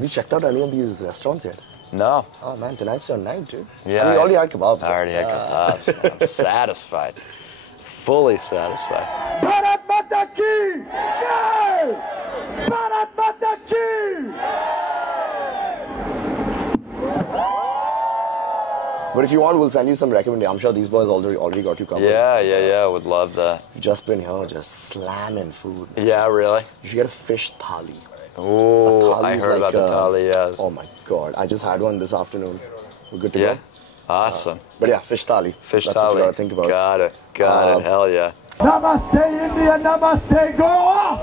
Have you checked out any of these restaurants yet? No. Oh man, tonight's your night, dude. Yeah. I mean, you already had kebabs. I already had kebabs. Man. I'm satisfied. Fully satisfied. Bharat Mata ki Jai! Bharat Mata ki! But if you want, we'll send you some recommendations. I'm sure these boys already got you covered. Yeah. Would love that. You've just been here, just slamming food. Yeah, really? You should get a fish thali. Oh, I heard about the thali, yes. Oh my God, I just had one this afternoon. We're good to go? go? Awesome. But yeah, fish thali. Fish That's thali. what you gotta think about. Got it. Hell yeah. Namaste India, Namaste Goa!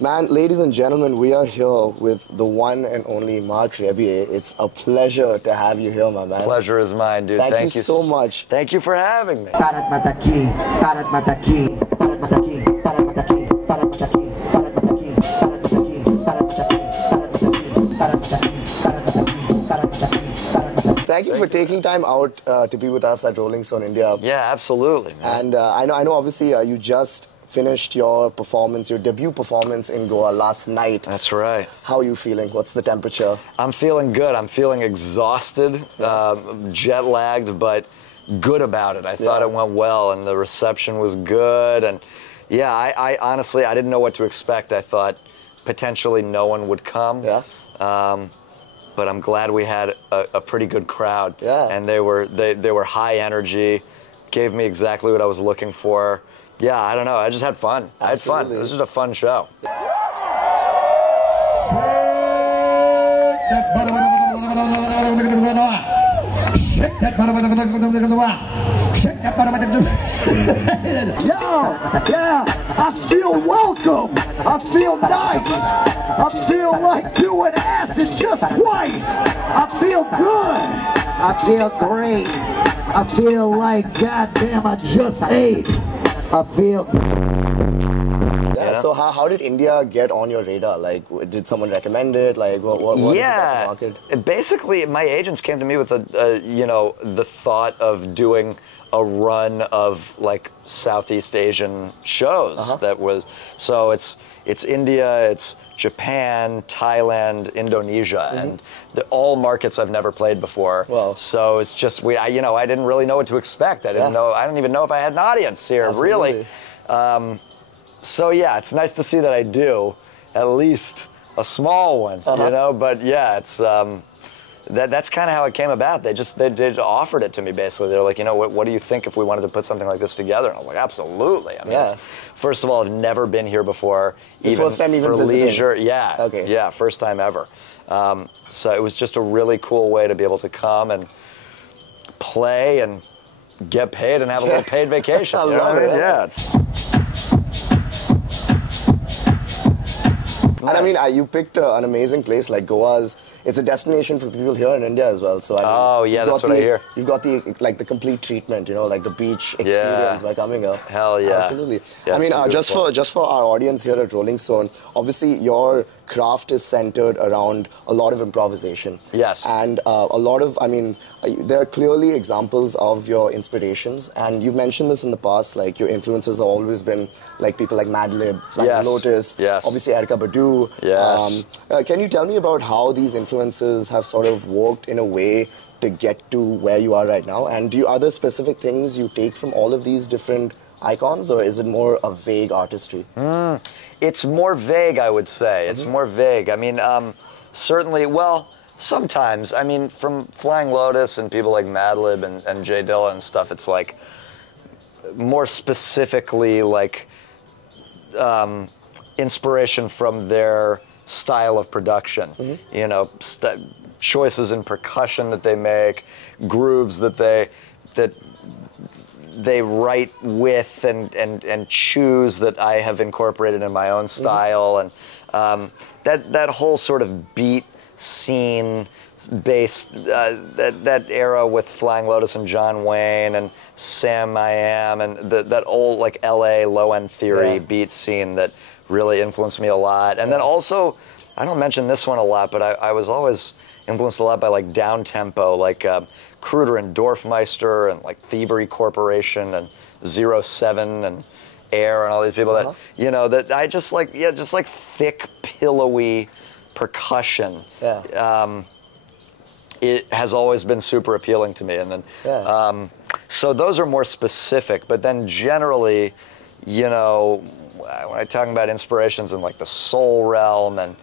Man, ladies and gentlemen, we are here with the one and only Marc Rebillet. It's a pleasure to have you here, my man. Pleasure is mine, dude. Thank you so much. Thank you for having me. Bharat Mata ki, Bharat Mata ki, Bharat Mata ki, Bharat Mata ki, Bharat Mata ki, Bharat Mata ki, Bharat Mata ki, Bharat Mata ki, Bharat Mata ki, Bharat Mata ki, Bharat Mata ki, Bharat Mata ki. Thank you for taking time out to be with us at Rolling Stone India. Yeah, absolutely, man. And I know. Obviously, you just finished your performance, your debut performance in Goa last night. That's right. How are you feeling? What's the temperature? I'm feeling good. I'm feeling exhausted, jet lagged, but good about it. I thought it went well, and the reception was good. And yeah, I honestly, I didn't know what to expect. I thought potentially no one would come. Yeah. But I'm glad we had a pretty good crowd. Yeah. And they were high energy, gave me exactly what I was looking for. Yeah, I don't know. I just had fun. Absolutely. I had fun. It was just a fun show. Shake that yeah, I feel welcome. I feel nice. I feel like doing acid just twice. I feel good. I feel great. I feel like, goddamn, I just ate. I feel... Yeah, so how did India get on your radar? Like, did someone recommend it? Like, what is it about the market? Basically, my agents came to me with the thought of doing a run of like Southeast Asian shows. That was it's India, it's Japan, Thailand, Indonesia, and all markets I've never played before. Wow. So it's just I didn't really know what to expect. I didn't even know if I had an audience here. Absolutely. Really. So yeah, it's nice to see that I do, at least a small one, you know. But yeah, it's that's kind of how it came about. They offered it to me basically. They're like, what do you think if we wanted to put something like this together? And I was like, absolutely. I mean, first of all, I've never been here before. First time even for visiting? leisure. Yeah. Okay. Yeah, first time ever. So it was just a really cool way to be able to come and play and get paid and have a little paid vacation. I love it. Yeah. And I mean, you picked an amazing place like Goa's. It's a destination for people here in India as well. So I mean, that's what I hear. You've got the complete treatment, like the beach experience by coming here. Hell yeah. Absolutely. Yeah, I mean, just for our audience here at Rolling Stone, obviously your craft is centered around a lot of improvisation. Yes. And there are clearly examples of your inspirations, and you've mentioned this in the past, like your influences have always been like people like Madlib, Flying Lotus, obviously Erykah Badu. Yes. Can you tell me about how these influences have sort of worked in a way to get to where you are right now? And are there specific things you take from all of these different icons, or is it more a vague artistry? It's more vague, I would say. It's more vague. I mean, certainly, well, sometimes. I mean, from Flying Lotus and people like Madlib and Jay Dilla and stuff, it's like more specifically like inspiration from their style of production. Choices in percussion that they make, grooves that they write with and choose that I have incorporated in my own style, and that whole sort of beat scene based that era with Flying Lotus and John Wayne and Sam I Am and that old like LA low end theory beat scene that really influenced me a lot. And then also, I don't mention this one a lot, but I was always influenced a lot by like down tempo, like Kruder and Dorfmeister and like Thievery Corporation and 07 and Air and all these people that, you know, that I just like, just like thick, pillowy percussion. Yeah. It has always been super appealing to me. And then, so those are more specific, but then generally, you know, when I talk about inspirations in like the soul realm, and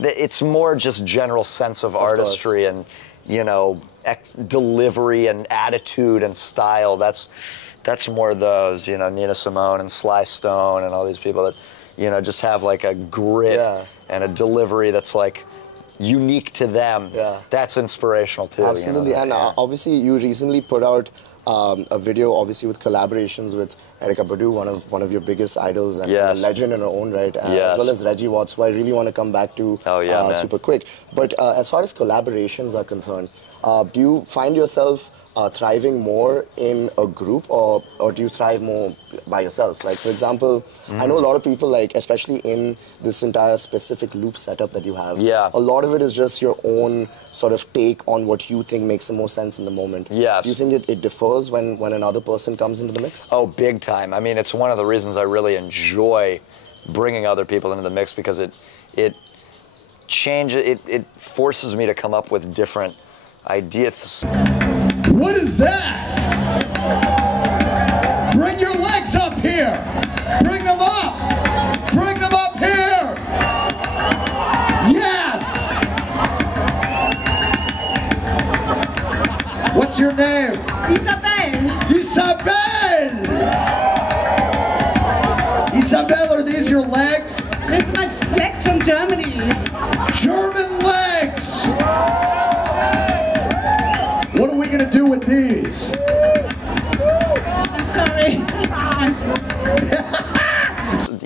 it's more just general sense of artistry and, you know, delivery and attitude and style. That's more those, you know, Nina Simone and Sly Stone and all these people that, you know, just have like a grit and a delivery that's like unique to them. Yeah. That's inspirational too. Absolutely. You know? And obviously you recently put out a video, obviously with collaborations with Erykah Badu, one of your biggest idols and a legend in her own right, as well as Reggie Watts, who I really want to come back to super quick. But as far as collaborations are concerned, do you find yourself thriving more in a group, or do you thrive more by yourself? Like, for example, I know a lot of people, like, especially in this entire specific loop setup that you have, a lot of it is just your own sort of take on what you think makes the most sense in the moment. Yes. Do you think it differs when another person comes into the mix? Oh, big time. I mean, it's one of the reasons I really enjoy bringing other people into the mix, because it forces me to come up with different ideas. What is that? Bring your legs up here. Bring them up. Bring them up here. Yes. What's your name? Isabel. Isabel. Isabel, are these your legs? It's my legs from Germany. German legs. What are we going to do with these? I'm sorry.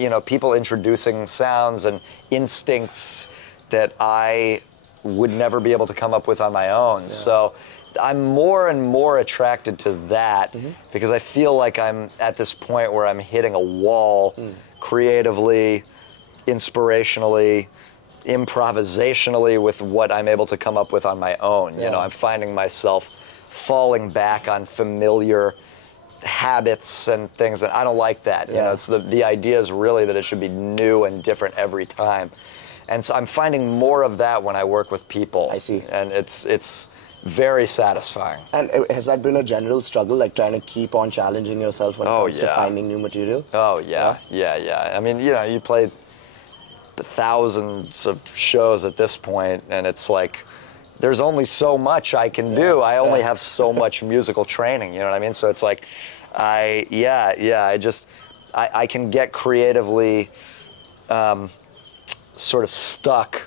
You know, people introducing sounds and instincts that I would never be able to come up with on my own. So I'm more and more attracted to that, because I feel like I'm at this point where I'm hitting a wall creatively, inspirationally, improvisationally with what I'm able to come up with on my own. You know, I'm finding myself falling back on familiar habits and things, and I don't like that. You know, it's the idea is really that it should be new and different every time. And so I'm finding more of that when I work with people. I see. And it's very satisfying. And has that been a general struggle, like trying to keep on challenging yourself when it comes to finding new material? Oh, yeah. I mean, you know, you play thousands of shows at this point, and it's like, there's only so much I can do. I only have so much musical training, you know what I mean? So it's like, I can get creatively sort of stuck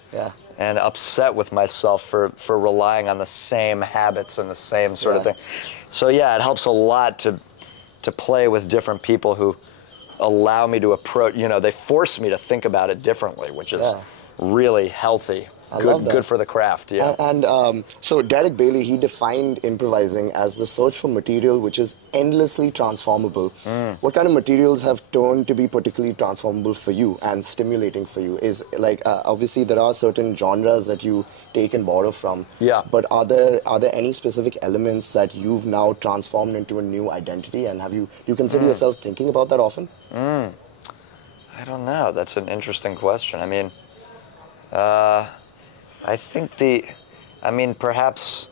and upset with myself for relying on the same habits and the same sort of thing. So yeah, it helps a lot to play with different people who allow me to approach, you know, they force me to think about it differently, which is really healthy. Good for the craft, And so Derek Bailey, he defined improvising as the search for material which is endlessly transformable. What kind of materials have turned to be particularly transformable for you and stimulating for you? Is like, obviously there are certain genres that you take and borrow from. But are there any specific elements that you've now transformed into a new identity? And do you consider yourself thinking about that often? I don't know. That's an interesting question. I mean, I think perhaps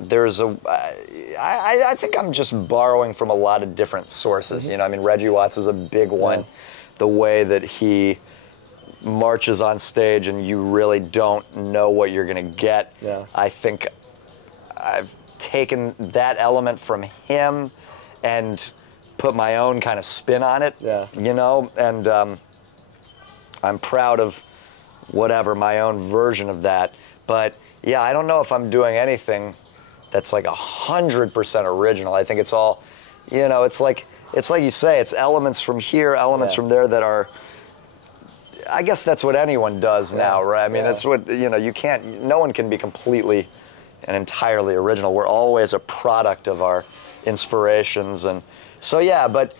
there's I think I'm just borrowing from a lot of different sources. You know, I mean, Reggie Watts is a big one. The way that he marches on stage and you really don't know what you're going to get. I think I've taken that element from him and put my own kind of spin on it, you know, and I'm proud of whatever, my own version of that. But yeah, I don't know if I'm doing anything that's like 100% original. I think it's all, you know, it's like you say, it's elements from here, elements from there that are, I guess that's what anyone does now, right? I mean, that's what, you know, no one can be completely and entirely original. We're always a product of our inspirations. And so, yeah, but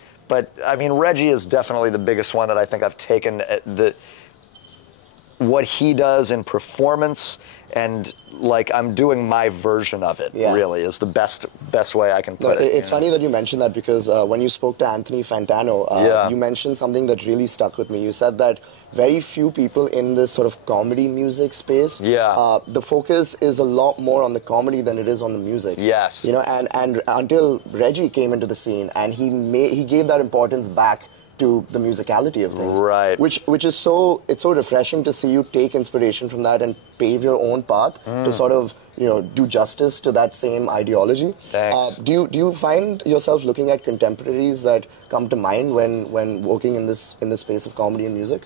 what he does in performance, and like I'm doing my version of it. Yeah. Really is the best way I can put it. It's funny that you mentioned that, because when you spoke to Anthony Fantano, you mentioned something that really stuck with me. You said that very few people in this sort of comedy music space, the focus is a lot more on the comedy than it is on the music. Yes. You know, and until Reggie came into the scene, and he gave that importance back to the musicality of things. Right. Which is so refreshing to see you take inspiration from that and pave your own path to sort of, you know, do justice to that same ideology. Thanks. Do you find yourself looking at contemporaries that come to mind when working in this space of comedy and music?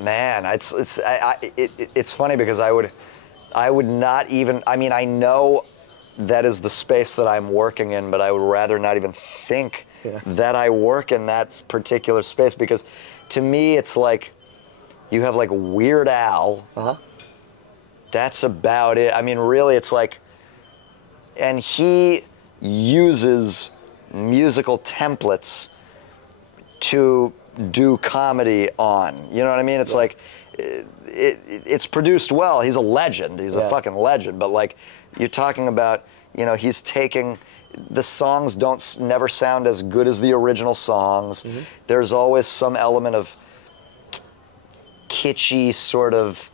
Man, it's funny because I would not even, I mean, I know that is the space that I'm working in, but I would rather not even think that I work in that particular space, because to me it's like you have like Weird Al. That's about it. I mean, really, it's like, and he uses musical templates to do comedy on. You know what I mean? It's like it's produced well. He's a legend. He's a fucking legend. But like, you're talking about, you know, he's taking, the songs never sound as good as the original songs. There's always some element of kitschy sort of,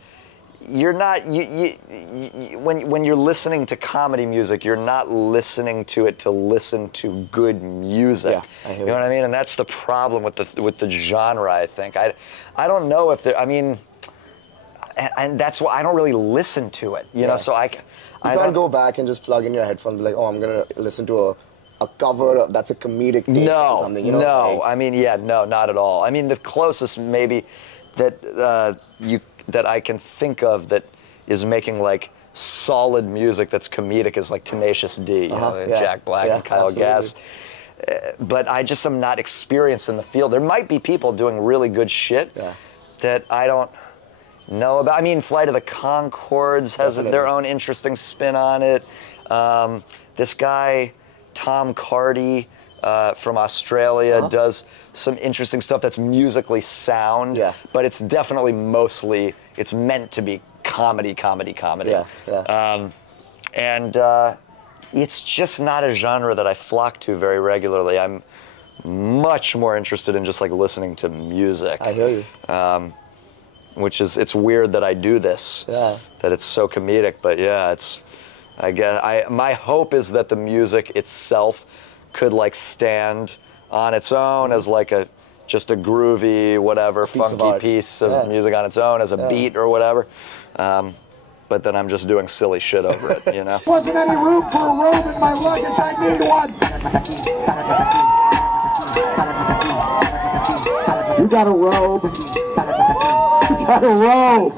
you're not, when you're listening to comedy music, you're not listening to it to listen to good music. You know what I mean? And that's the problem with the genre, I think. I don't know if there, I mean, and that's why I don't really listen to it, you know, so you can't go back and just plug in your headphones and be like, oh, I'm going to listen to a cover that's a comedic take or something, you know? No, I mean, no, not at all. I mean, the closest maybe that that I can think of that is making like solid music that's comedic is like Tenacious D, you know, Jack Black and Kyle Gass. But I just am not experienced in the field. There might be people doing really good shit that I don't know about. I mean, Flight of the Conchords has their own interesting spin on it. This guy, Tom Cardy from Australia, does some interesting stuff that's musically sound, but it's definitely mostly, it's meant to be comedy. And it's just not a genre that I flock to very regularly. I'm much more interested in just like listening to music. I hear you. Which is, it's weird that I do this, that it's so comedic, but yeah, it's, I guess, my hope is that the music itself could like stand on its own as like just a groovy, whatever, funky piece of music on its own as a beat or whatever. But then I'm just doing silly shit over it, you know? Wasn't any room for a robe in my luggage, I need one. You got a robe. You got a robe.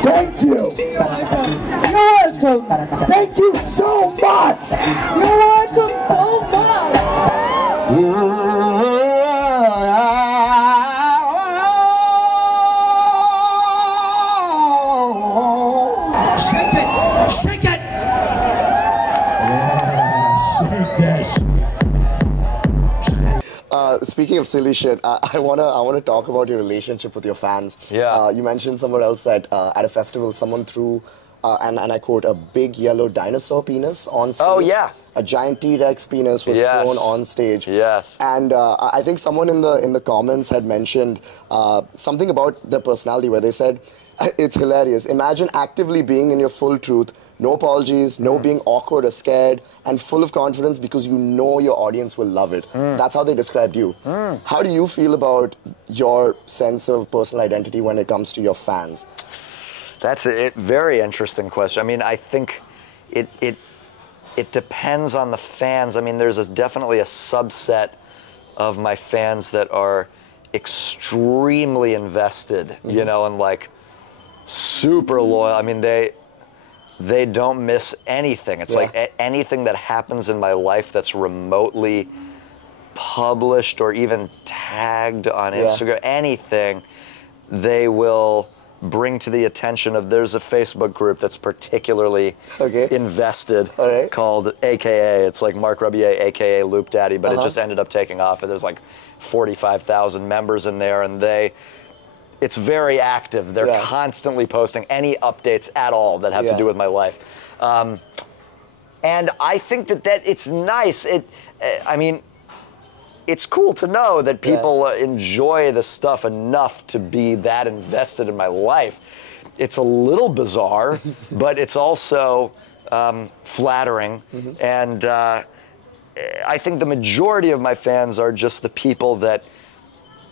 Thank you. You're welcome. Thank you so much. You're welcome so much. Shake it. Shake it. Yeah, shake this. Speaking of silly shit, I wanna talk about your relationship with your fans. You mentioned somewhere else that at a festival someone threw, and I quote, a big yellow dinosaur penis on stage. Oh yeah. A giant T-Rex penis was thrown on stage. And I think someone in the comments had mentioned something about their personality where they said, it's hilarious. Imagine actively being in your full truth, no apologies, no being awkward or scared, and full of confidence because you know your audience will love it. That's how they described you. How do you feel about your sense of personal identity when it comes to your fans? That's a very interesting question. I mean, I think it depends on the fans. I mean, there's definitely a subset of my fans that are extremely invested, you know, and like super loyal. I mean, they don't miss anything. It's like anything that happens in my life that's remotely published or even tagged on Instagram, anything, they will bring to the attention of. There's a Facebook group that's particularly invested called AKA. It's like Marc Rebillet, AKA Loop Daddy, but it just ended up taking off. And there's like 45,000 members in there, and it's very active. They're constantly posting any updates at all that have to do with my life. And I think that it's nice. I mean, it's cool to know that people enjoy the stuff enough to be that invested in my life. It's a little bizarre, but it's also flattering. And I think the majority of my fans are just the people that,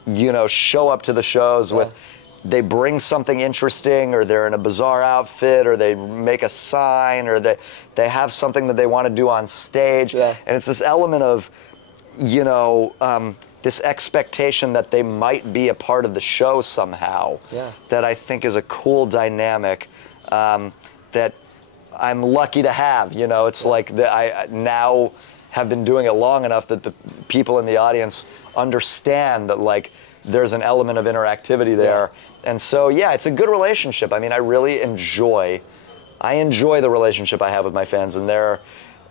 you know, show up to the shows with, they bring something interesting, or they're in a bizarre outfit, or they make a sign, or they have something that they want to do on stage. And it's this element of, you know, this expectation that they might be a part of the show somehow, that I think is a cool dynamic that I'm lucky to have. You know, it's like I now have been doing it long enough that the people in the audience understand that, like, there's an element of interactivity there. And so, yeah, it's a good relationship. I mean, I really enjoy the relationship I have with my fans, and they're,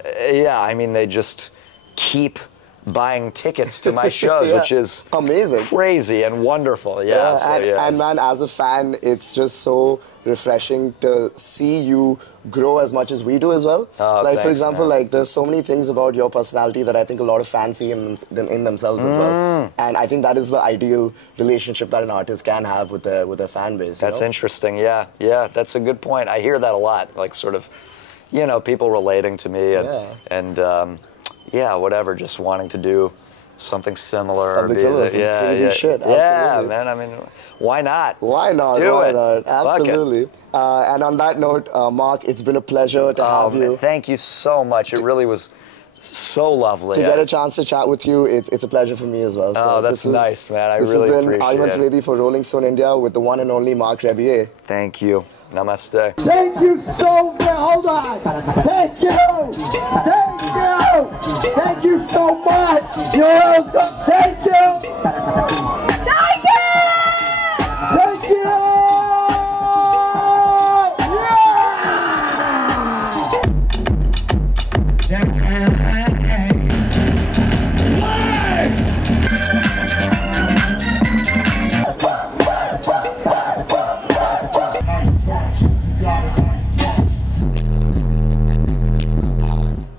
I mean, they just keep buying tickets to my shows, which is amazing, crazy, and wonderful. And man, as a fan, it's just so refreshing to see you grow as much as we do as well. Like, for example, like, there's so many things about your personality that I think a lot of fans see in themselves as well. And I think that is the ideal relationship that an artist can have with their fan base. That's interesting. Yeah, that's a good point. I hear that a lot, like, sort of, you know, people relating to me and whatever, just wanting to do something similar. Something similar, some crazy shit. Absolutely. Yeah, man, I mean, why not? Why not? Do why it. not? Absolutely. And on that note, Marc, it's been a pleasure to have you. Man, thank you so much. It really was so lovely. To get a chance to chat with you, it's a pleasure for me as well. So that's nice, man. I really appreciate it. This has been Aaryaman Trivedi for Rolling Stone India with the one and only Marc Rebillet. Thank you. Namaste. Thank you so much. Hold on. Thank you. Thank you. Thank you so much. You're welcome. Thank you. Thank you. Thank you.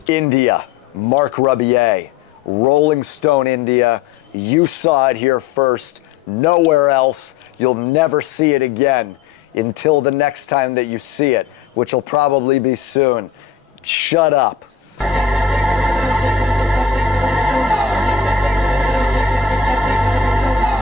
India, Marc Rebillet, Rolling Stone India. You saw it here first, nowhere else. You'll never see it again until the next time that you see it, which will probably be soon. Shut up.